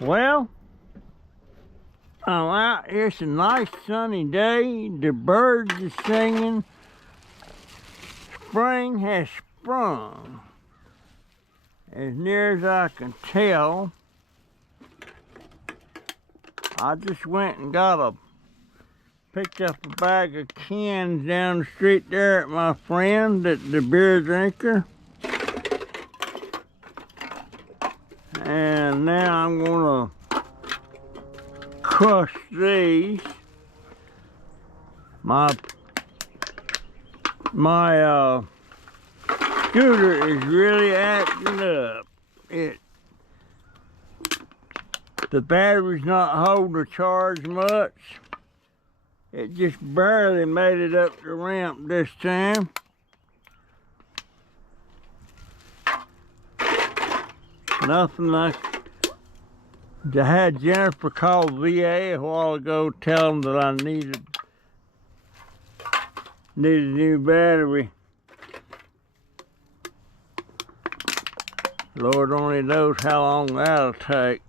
Well, I'm out. It's a nice sunny day. The birds are singing. Spring has sprung, as near as I can tell. I just went and picked up a bag of cans down the street there at my friend at the beer drinker. And now I'm gonna crush these. My scooter is really acting up. The battery's not holding the charge much. It just barely made it up the ramp this time. Nothing like. I had Jennifer call VA a while ago, tell them that I needed a new battery. Lord only knows how long that'll take.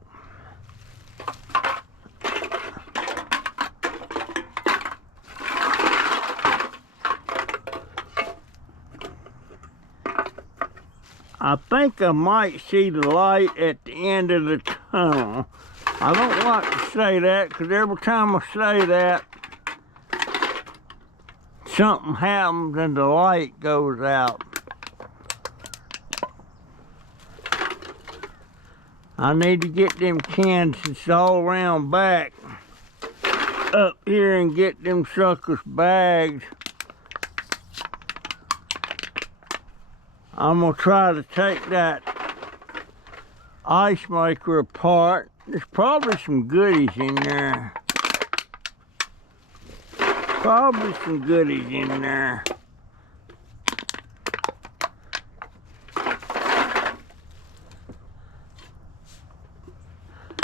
I think I might see the light at the end of the tunnel. I don't like to say that because every time I say that, something happens and the light goes out. I need to get them cans all around back up here and get them suckers bagged. I'm gonna try to take that ice maker apart. There's probably some goodies in there. Probably some goodies in there.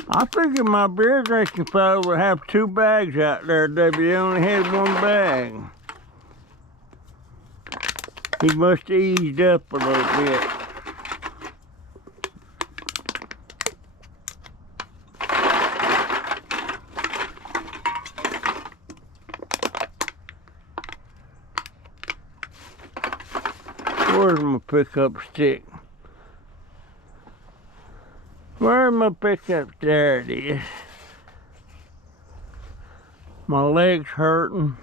I figured my beer drinking fellow would have 2 bags out there, W. Only had 1 bag. He must have eased up a little bit. Where's my pickup stick? Where's my pickup? There it is. My leg's hurting.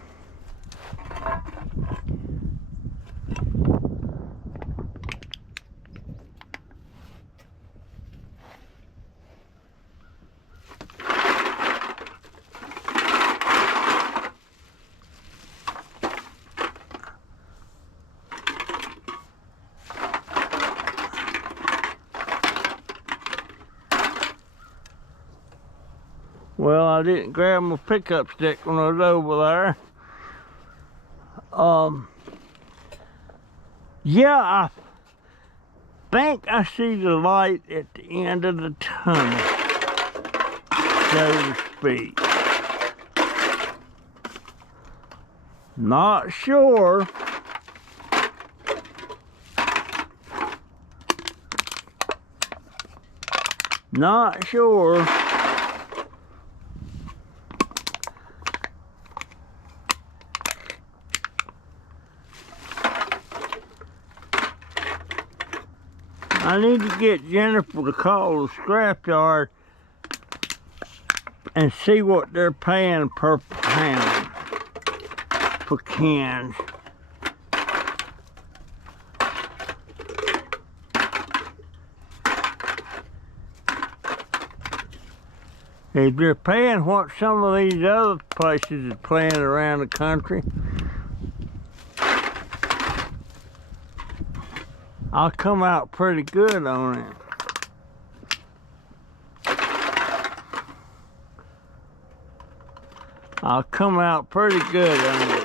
Well, I didn't grab my pickup stick when I was over there. Yeah, I think I see the light at the end of the tunnel, so to speak. Not sure. Not sure. I need to get Jennifer to call the scrapyard and see what they're paying per pound for cans. If they're paying what some of these other places are paying around the country, I'll come out pretty good on it. I'll come out pretty good on it.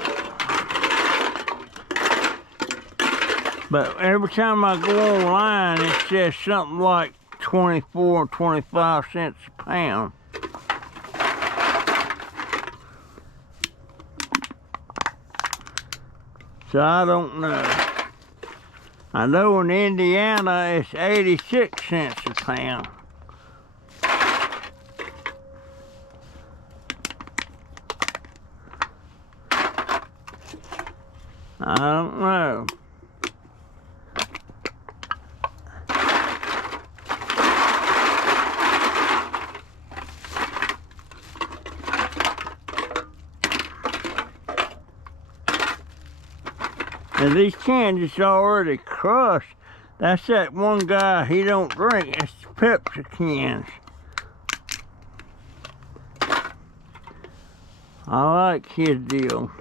But every time I go online, it says something like 24 or 25 cents a pound. So I don't know. I know in Indiana it's 86 cents a pound. I don't know. Now these cans is already crushed. That's that one guy, he don't drink. It's Pepsi cans. I like his deal.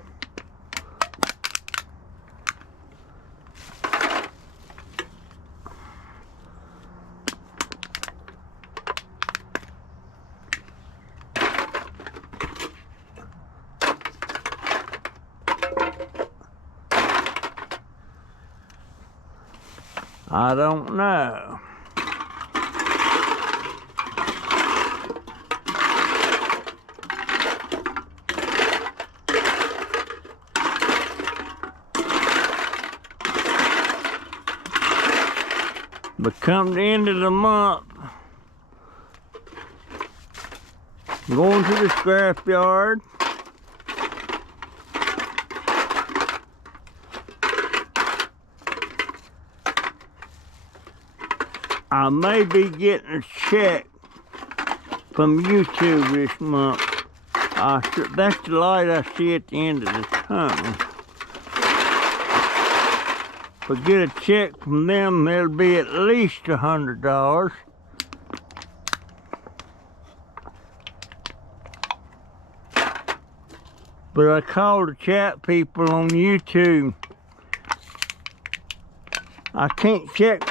I don't know. But come the end of the month, going to the scrap yard, I may be getting a check from YouTube this month. That's the light I see at the end of the tunnel. If I get a check from them, it'll be at least $100. But I called the chat people on YouTube. I can't get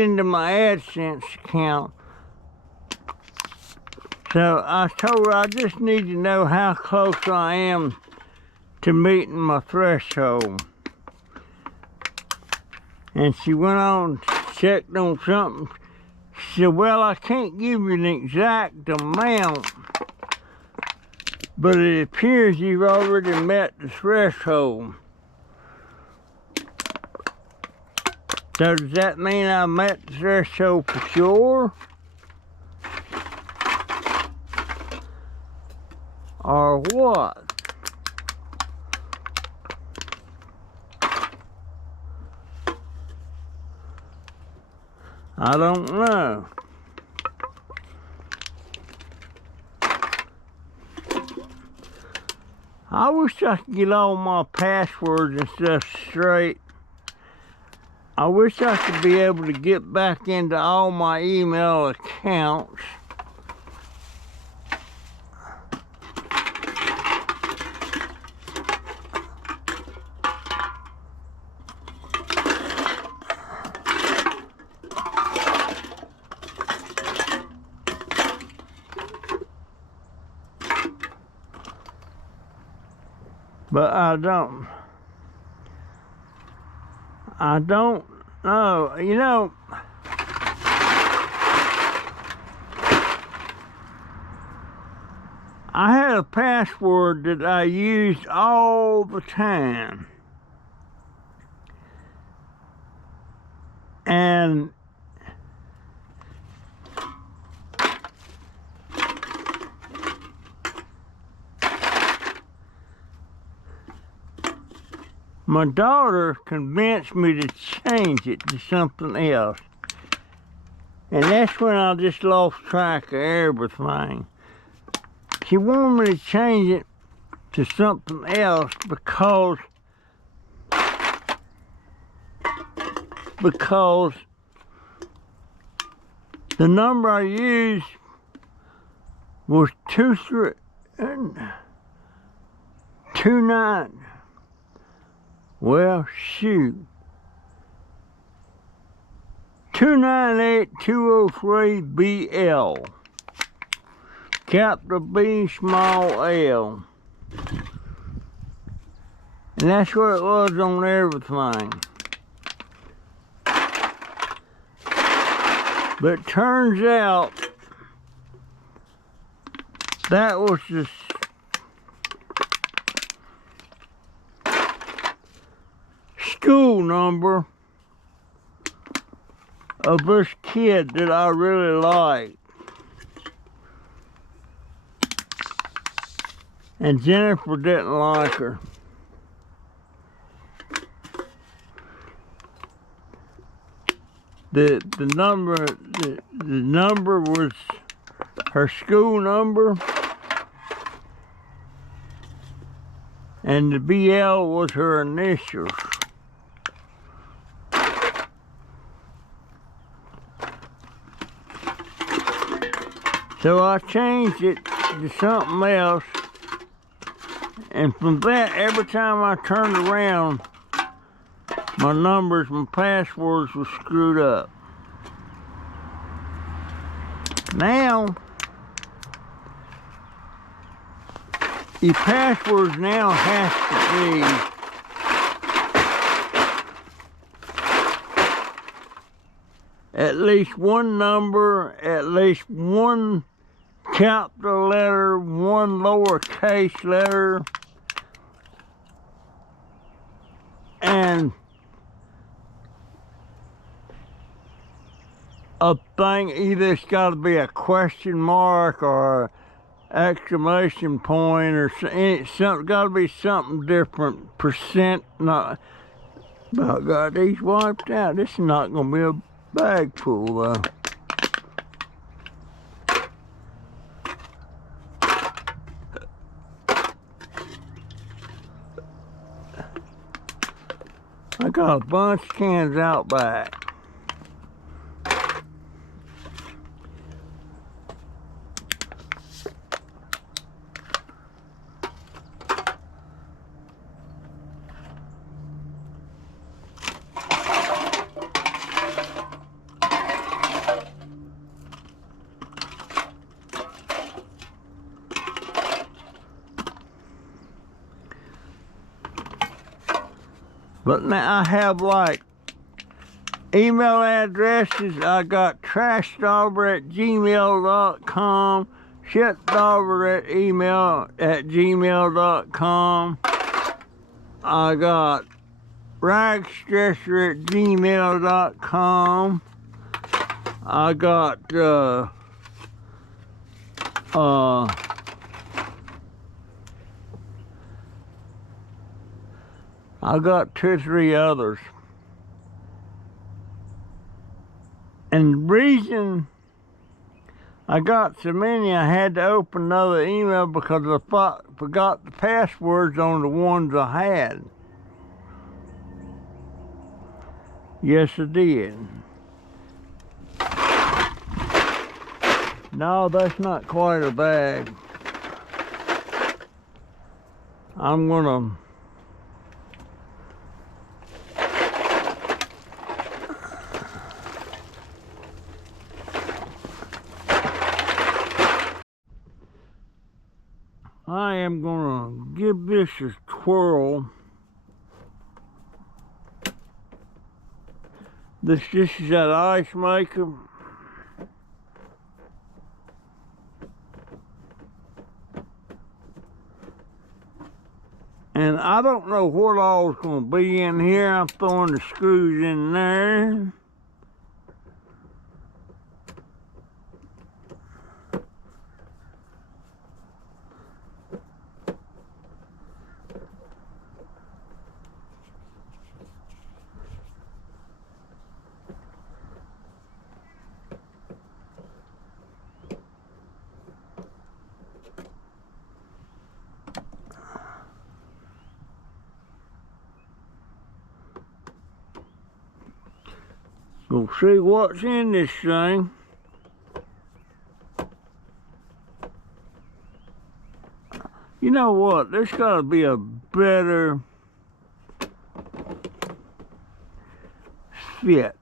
into my AdSense account. So I told her I just need to know how close I am to meeting my threshold. And she went on, checked on something. She said, well, I can't give you an exact amount, but it appears you've already met the threshold. So does that mean I met the threshold for sure? Or what? I don't know. I wish I could get all my passwords and stuff straight. I wish I could be able to get back into all my email accounts. But I don't know. You know, I had a password that I used all the time. And my daughter convinced me to change it to something else. And that's when I just lost track of everything. She wanted me to change it to something else because the number I used was 29. Well, shoot. 298203BL. Capital B, small L. And that's what it was on everything. But it turns out that was the school number of this kid that I really liked. And Jennifer didn't like her. The number was her school number, and the BL was her initials. So I changed it to something else, and from that, every time I turned around, my numbers, my passwords were screwed up. Now, your passwords now has to be at least one number, at least one capital letter, one lowercase letter, and a thing. Either it's got to be a question mark or an exclamation point, or something. Got to be something different. Percent. Not. But I got these wiped out. This is not going to be a bag full though. I got a bunch of cans out back. But now I have like email addresses. I got trashdauber@gmail.com, shitdauber@gmail.com. I got ragstresser@gmail.com. I got I got 2 or 3 others. And the reason I got so many, I had to open another email because I forgot the passwords on the ones I had. Yes, I did. No, that's not quite a bag. I'm gonna give this a twirl. This is that ice maker. And I don't know what all's gonna be in here. I'm throwing the screws in there. We'll see what's in this thing. You know what? There's got to be a better fit.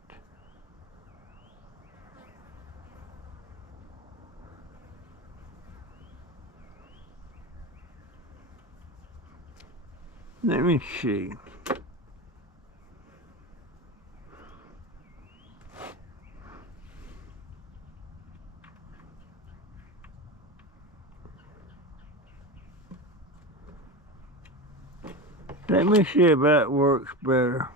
Let me see. Let me see if that works better.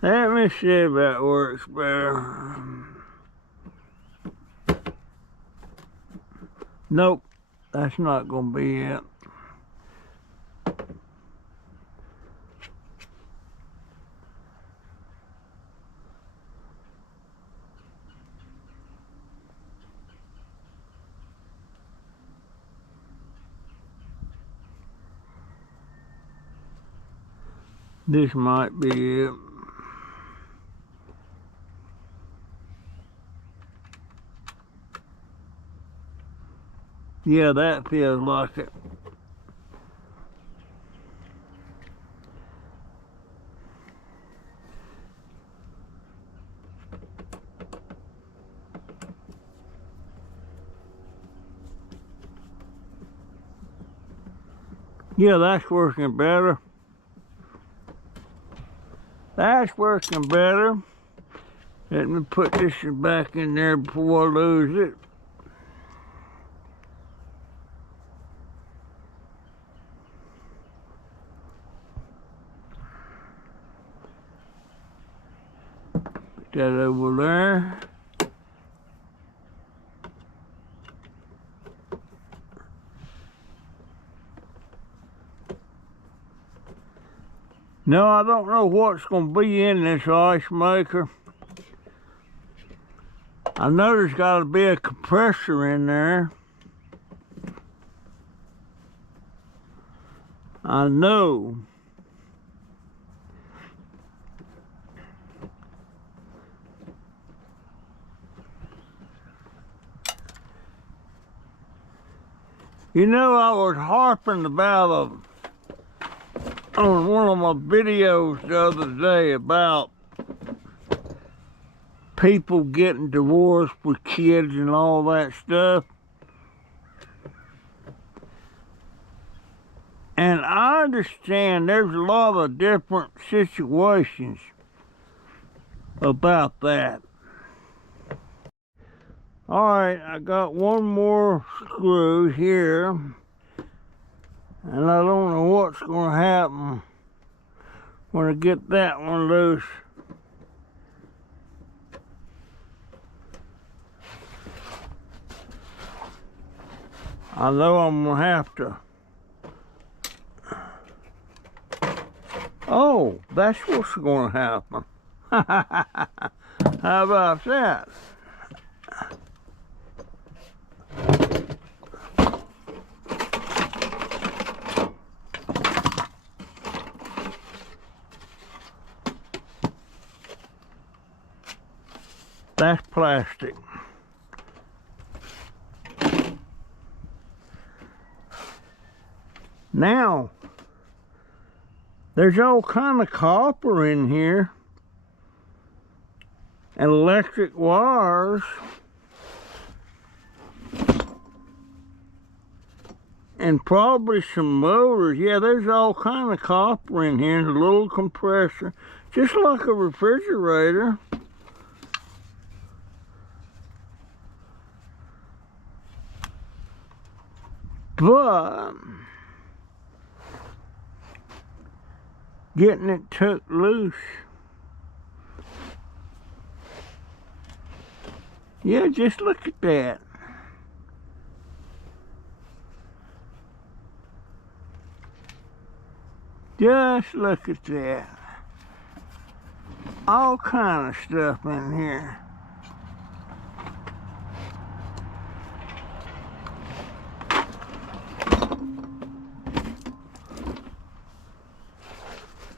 Let me see if that works better. Nope, That's not gonna be it. This might be it. Yeah, that feels like it. Yeah, that's working better. That's working better. Let me put this back in there before I lose it. Put that over there. No, I don't know what's going to be in this ice maker. I know there's got to be a compressor in there. I know. You know, I was harping about on one of my videos the other day about people getting divorced with kids and all that stuff. And I understand there's a lot of different situations about that. Alright, I got one more screw here. And I don't know what's going to happen when I get that one loose. I know I'm going to have to. Oh, that's what's going to happen. How about that? That's plastic. Now, there's all kind of copper in here and electric wires and probably some motors. Yeah, there's all kind of copper in here and a little compressor, just like a refrigerator. But getting it took loose. Yeah, just look at that. Just look at that. All kind of stuff in here.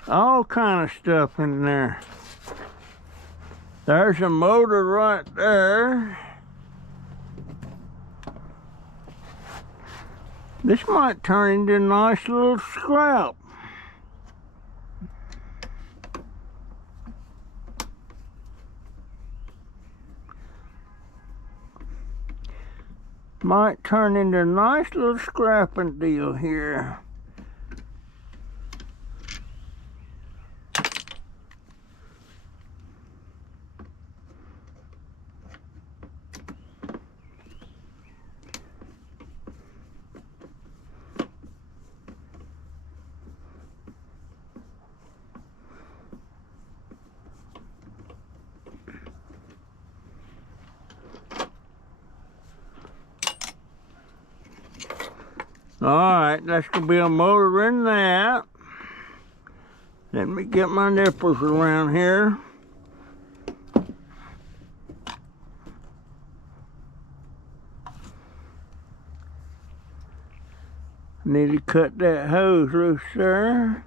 All kind of stuff in there. There's a motor right there. This might turn into a nice little scrap. Might turn into a nice little scrapping deal here. Alright, that's gonna be a motor in that. Let me get my nippers around here. Need to cut that hose loose there.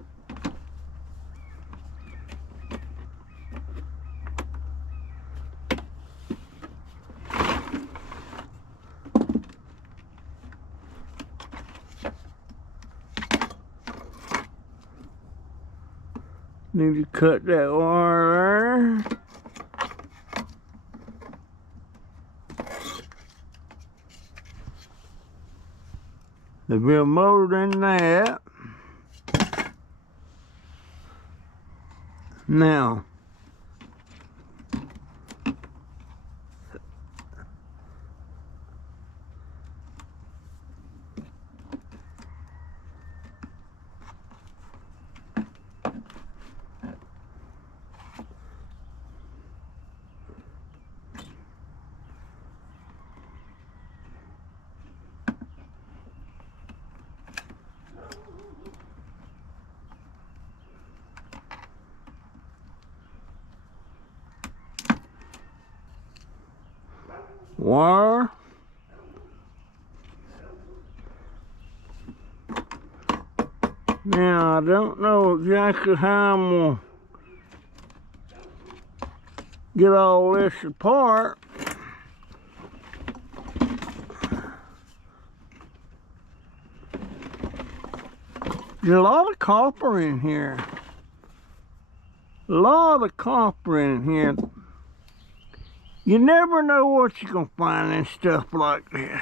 Need to cut that wire there. There'll be a motor in that. Now, wire. Now, I don't know exactly how I'm gonna get all this apart. There's a lot of copper in here. A lot of copper in here. You never know what you're gonna find in stuff like this.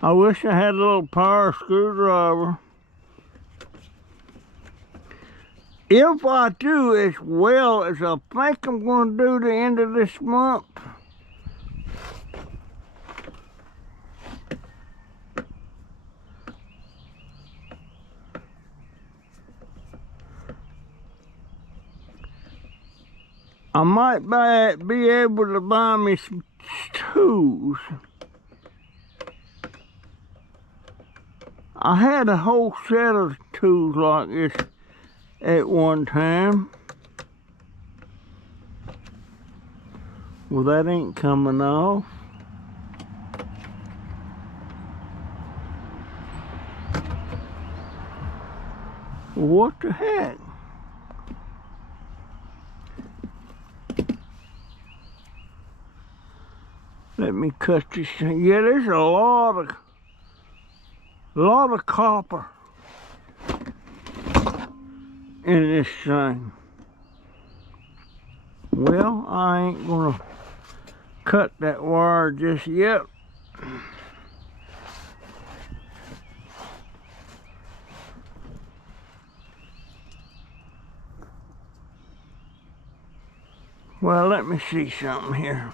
I wish I had a little power screwdriver. If I do as well as I think I'm going to do the end of this month, I might be able to buy me some tools. I had a whole set of tools like this at one time. Well, that ain't coming off. What the heck? Let me cut this thing. Yeah, there's a lot of copper in this thing. Well, I ain't gonna cut that wire just yet. Well, let me see something here.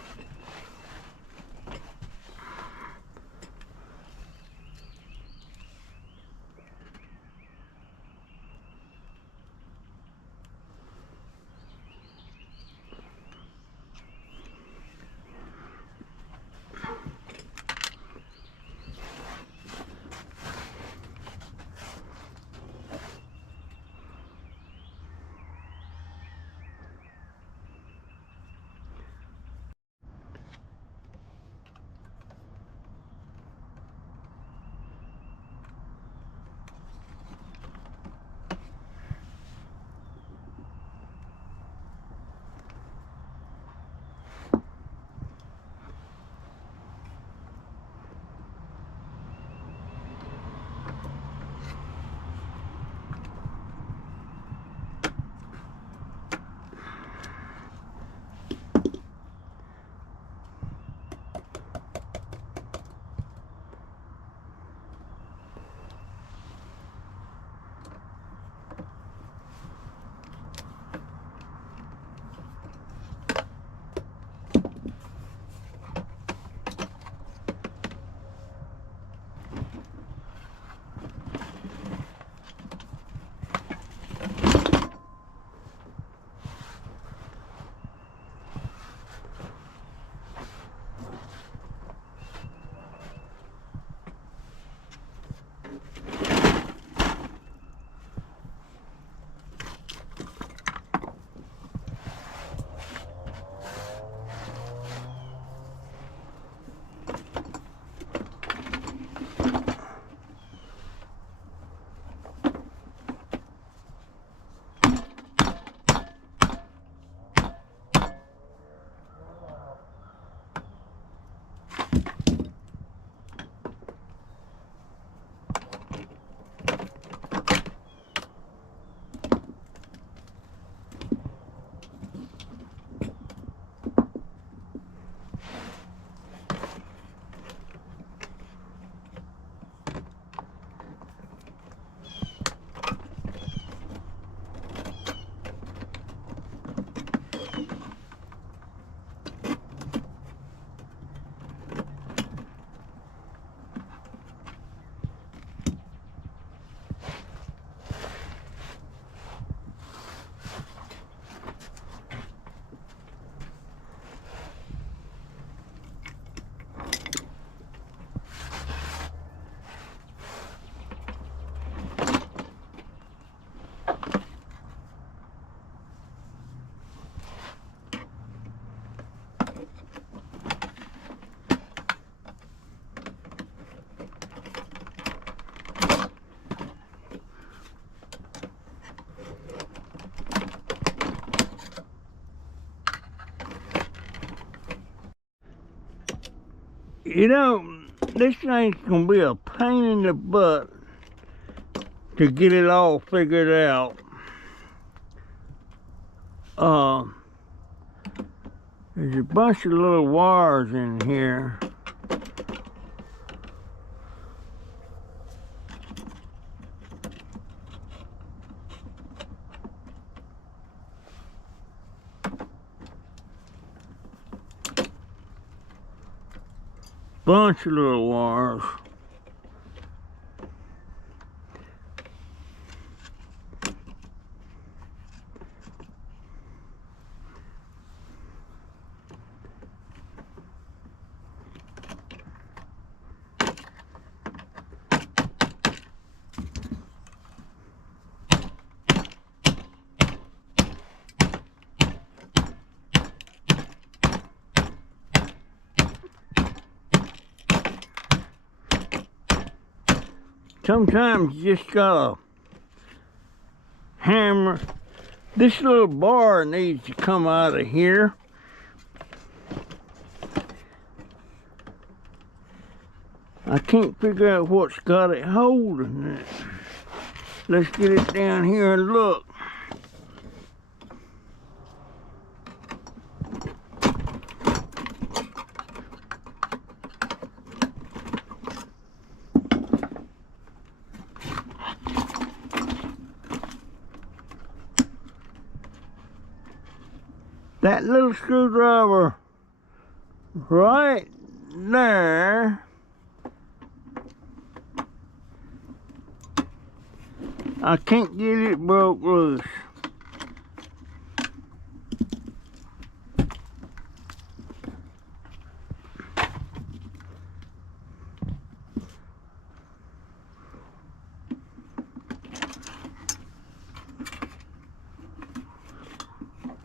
You know, this thing's gonna be a pain in the butt to get it all figured out. There's a bunch of little wires in here. Bunch of little wires. Sometimes you just gotta hammer. This little bar needs to come out of here. I can't figure out what's got it holding it. Let's get it down here and look. That little screwdriver right there I can't get it broke loose.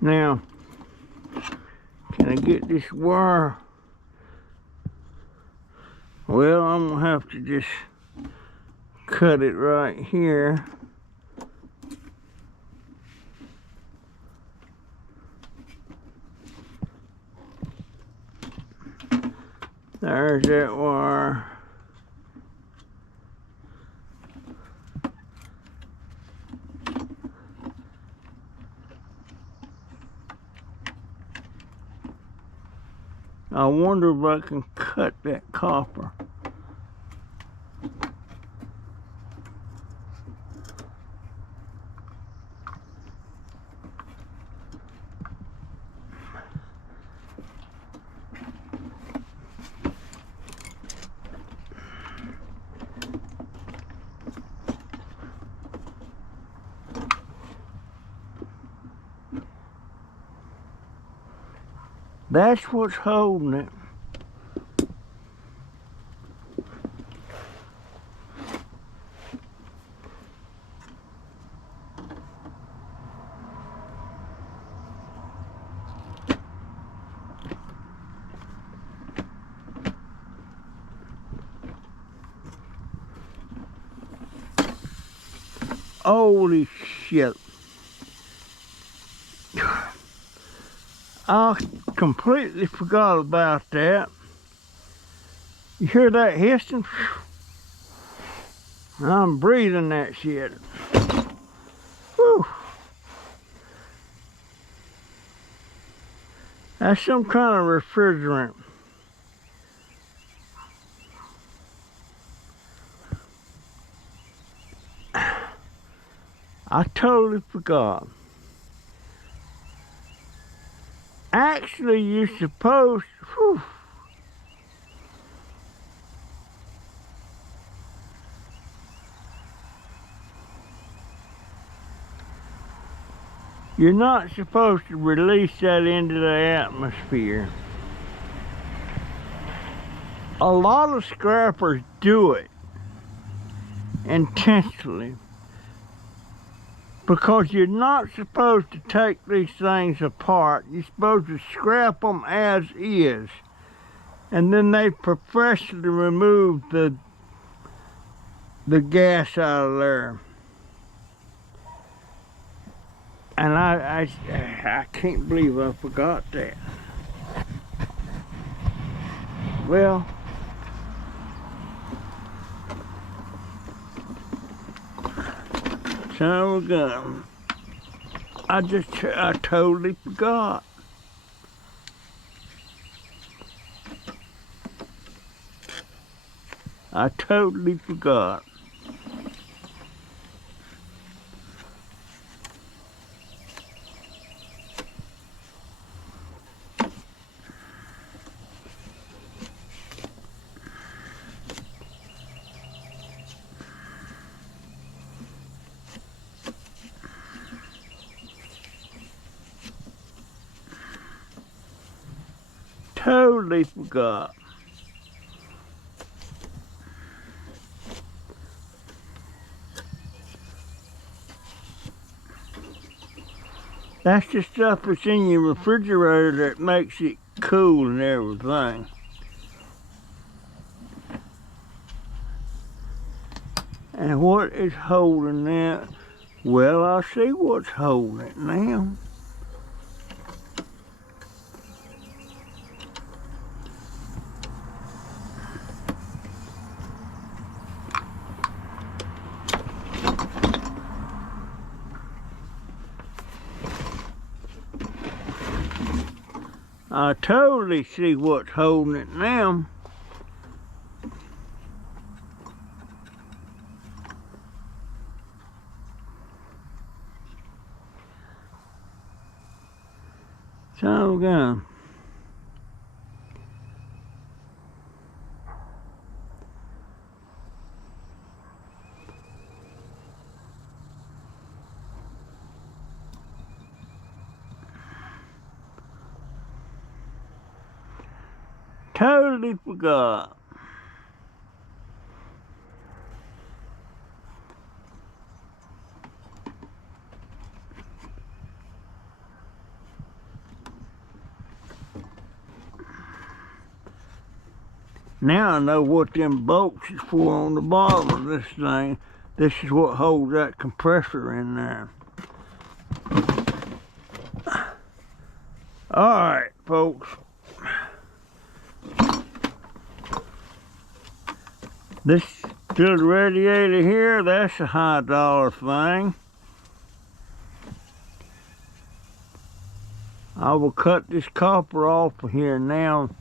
Now, can I get this wire? Well, I'm gonna have to just cut it right here. There's that wire. I wonder if I can cut that copper. That's what's holding it. Holy shit. I completely forgot about that. You hear that hissing? I'm breathing that shit. Whew. That's some kind of refrigerant. I totally forgot. Actually, you're supposed, whew, you're not supposed to release that into the atmosphere. A lot of scrappers do it intentionally because you're not supposed to take these things apart. You're supposed to scrap them as is, and then they professionally remove the gas out of there. And I can't believe I forgot that. Well, Son of a gun. I totally forgot. I totally forgot. Totally forgot. That's the stuff that's in your refrigerator that makes it cool and everything. And what is holding that? Well, I see what's holding it now. I totally see what's holding it now. Son of a gun. Totally forgot. Now I know what them bolts is for on the bottom of this thing. This is what holds that compressor in there. Alright, folks. This little radiator here, that's a high dollar thing. I will cut this copper off of here now.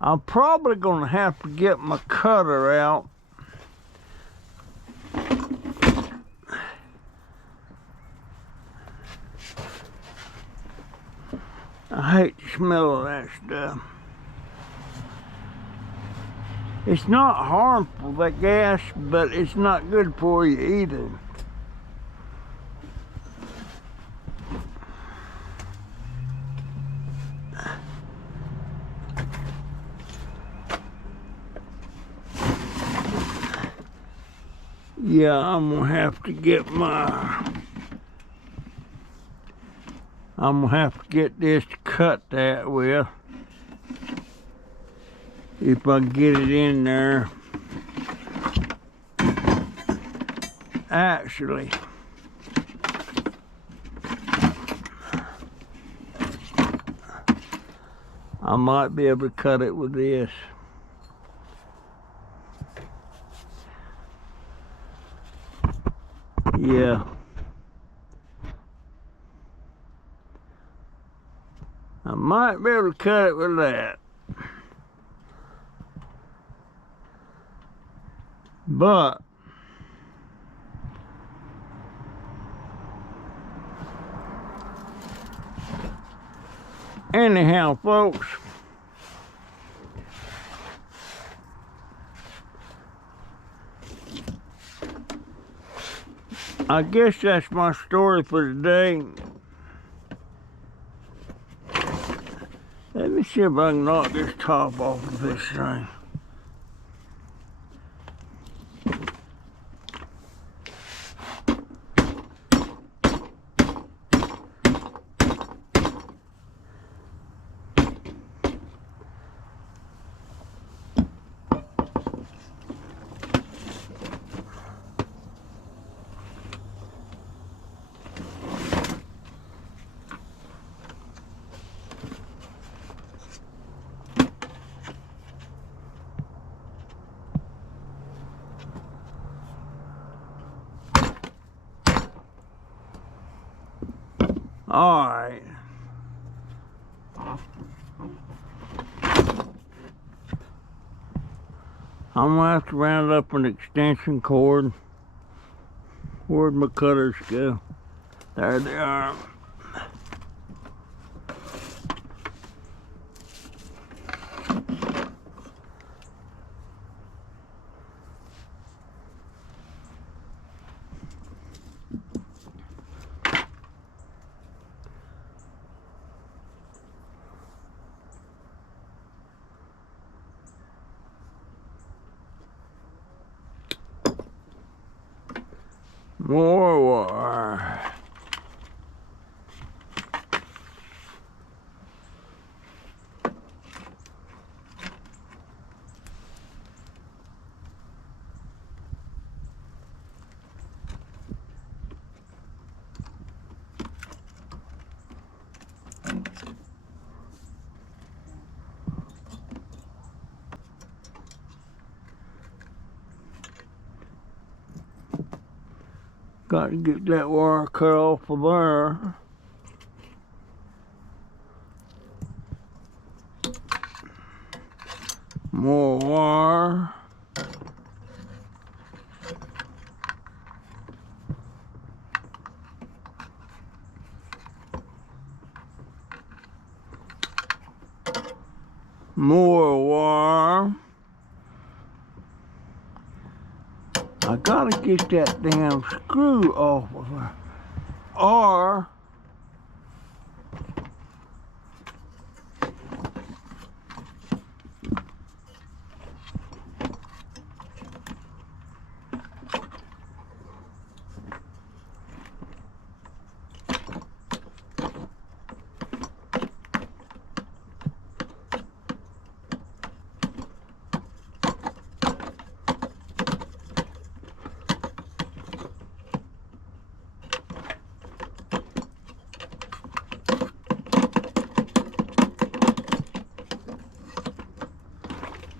I'm probably going to have to get my cutter out. I hate the smell of that stuff. It's not harmful, that gas, but it's not good for you either. Yeah, I'm gonna have to get this to cut that with. If I get it in there. Actually, I might be able to cut it with this. Yeah. I might be able to cut it with that. But anyhow, folks, I guess that's my story for today. Let me see if I can knock this top off of this thing. Alright. I'm gonna have to round up an extension cord. Where'd my cutters go? There they are. More wire. Got to get that wire cut off of there. More wire. More wire. I gotta get that damn screw off of her. Or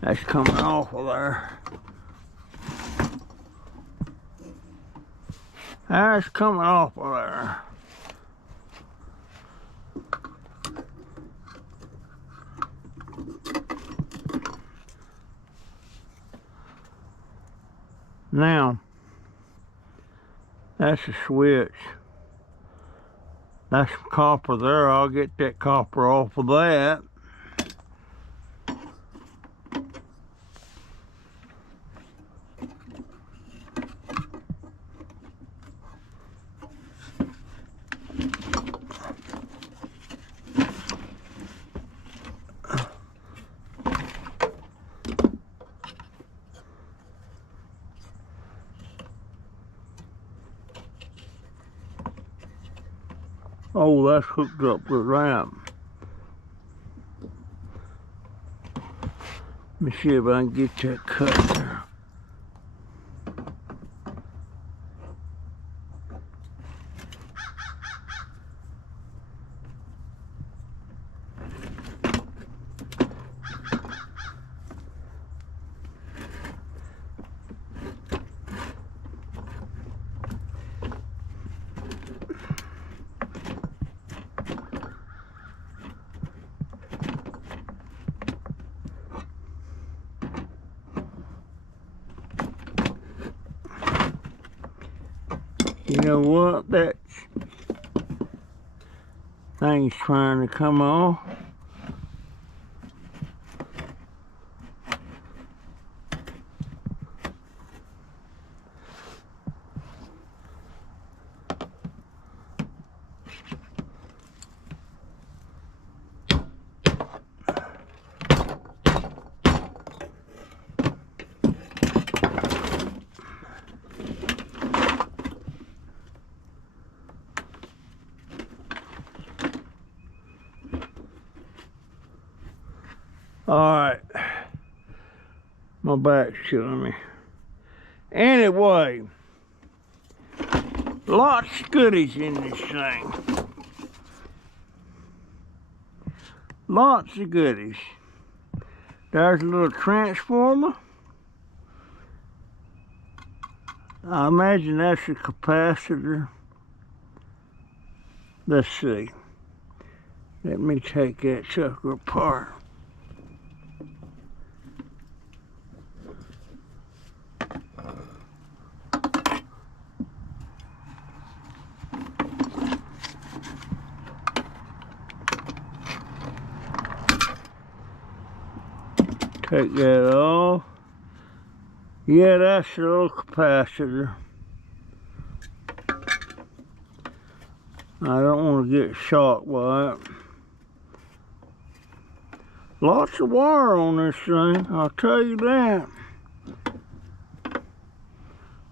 that's coming off of there. That's coming off of there. Now, that's a switch. That's some copper there. I'll get that copper off of that. Oh, that's hooked up with that. Let me see if I can get that cut there. You know what? That thing's trying to come off. Alright, my back's killing me. Anyway, lots of goodies in this thing. Lots of goodies. There's a little transformer. I imagine that's a capacitor. Let's see. Let me take that sucker apart. Take that off. Yeah, that's the little capacitor. I don't want to get shocked by it. Lots of wire on this thing, I'll tell you that.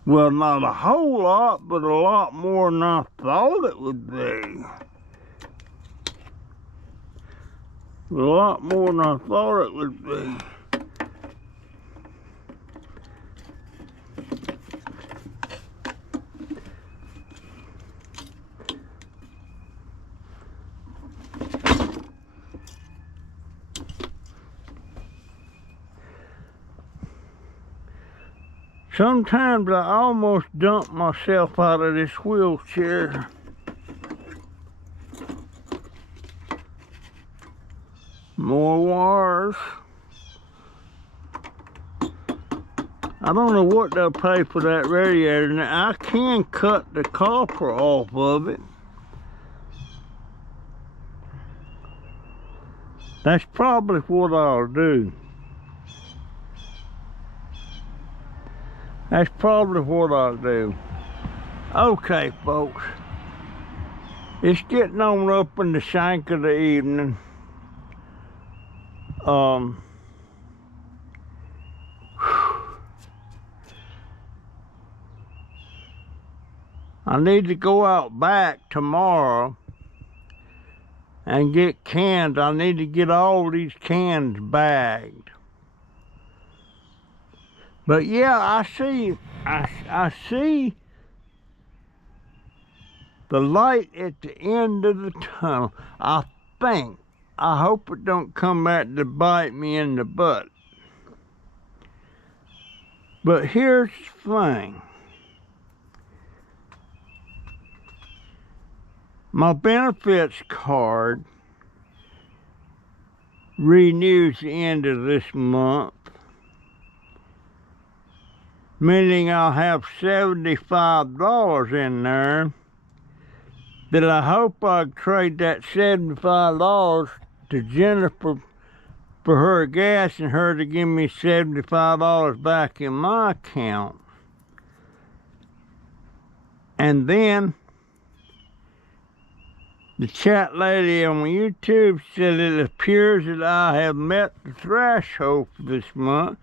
Well, not a whole lot, but a lot more than I thought it would be. A lot more than I thought it would be. Sometimes I almost dump myself out of this wheelchair. More wires. I don't know what they'll pay for that radiator. Now, I can cut the copper off of it. That's probably what I'll do. That's probably what I'll do. Okay, folks. It's getting on up in the shank of the evening. I need to go out back tomorrow and get cans. I need to get all these cans bagged. But yeah, I see the light at the end of the tunnel. I hope it don't come back to bite me in the butt. But here's the thing. My benefits card renews the end of this month, meaning I'll have $75 in there, that I hope I trade that $75 to Jennifer for her gas and her to give me $75 back in my account. And then the chat lady on YouTube said it appears that I have met the threshold for this month.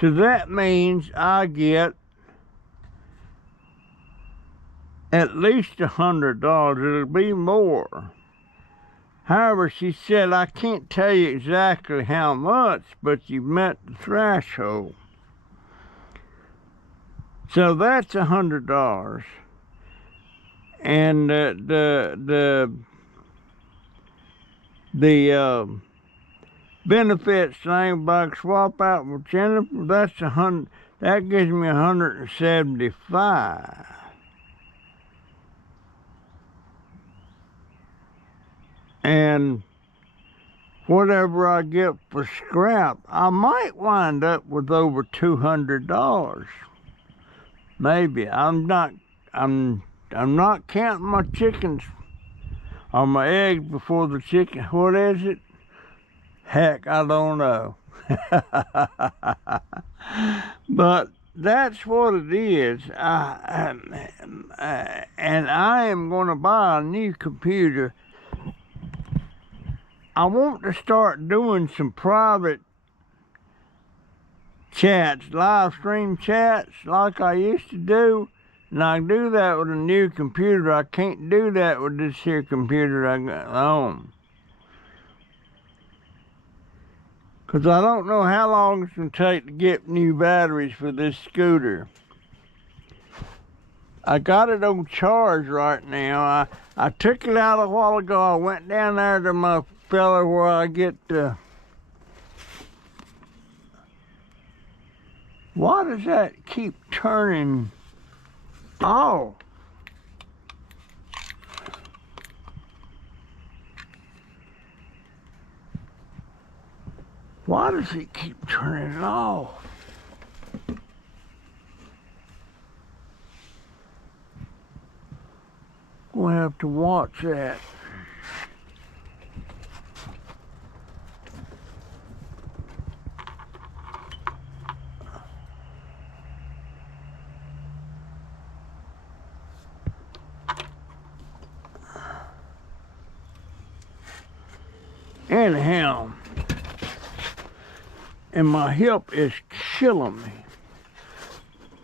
So that means I get at least $100. It'll be more. However, she said, I can't tell you exactly how much, but you've met the threshold. So that's $100. And the benefits thing, by swap out with Jennifer, that's $100. That gives me $175. And whatever I get for scrap, I might wind up with over $200. Maybe. I'm not counting my chickens or my eggs before the chicken. What is it? Heck, I don't know. But that's what it is. And I am going to buy a new computer. I want to start doing some private chats, live stream chats like I used to do. And I can do that with a new computer. I can't do that with this here computer I got on. Because I don't know how long it's going to take to get new batteries for this scooter. I got it on charge right now. I took it out a while ago. I went down there to my fella where I get the... Why does that keep turning? Oh. Why does it keep turning off? We'll have to watch that. Anyhow, and my hip is killing me.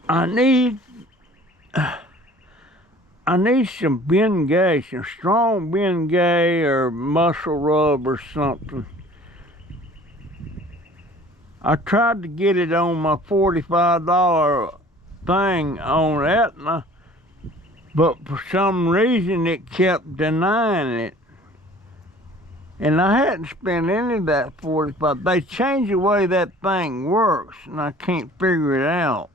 I need some Bengay, some strong Bengay or muscle rub or something. I tried to get it on my $45 thing on Aetna, but for some reason it kept denying it. And I hadn't spent any of that $45. They changed the way that thing works, and I can't figure it out.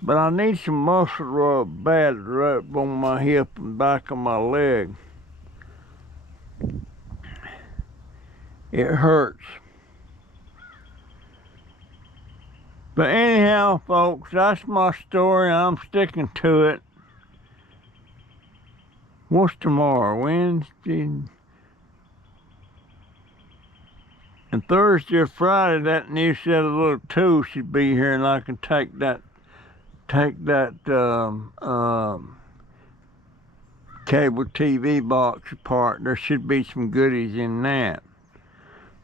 But I need some muscle rub bad to rub on my hip and back of my leg. It hurts. But anyhow, folks, that's my story. I'm sticking to it. What's tomorrow? Wednesday? And Thursday or Friday, that new set of little tools should be here, and I can take that cable TV box apart. There should be some goodies in that.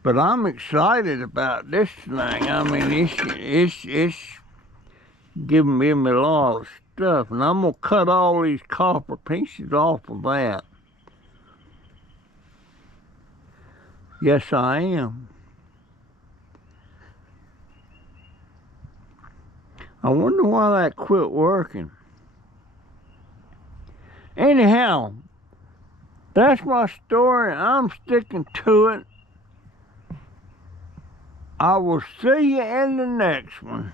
But I'm excited about this thing. I mean, it's giving me a lot of stuff, and I'm gonna cut all these copper pieces off of that. Yes, I am. I wonder why that quit working. Anyhow, that's my story. I'm sticking to it. I will see you in the next one.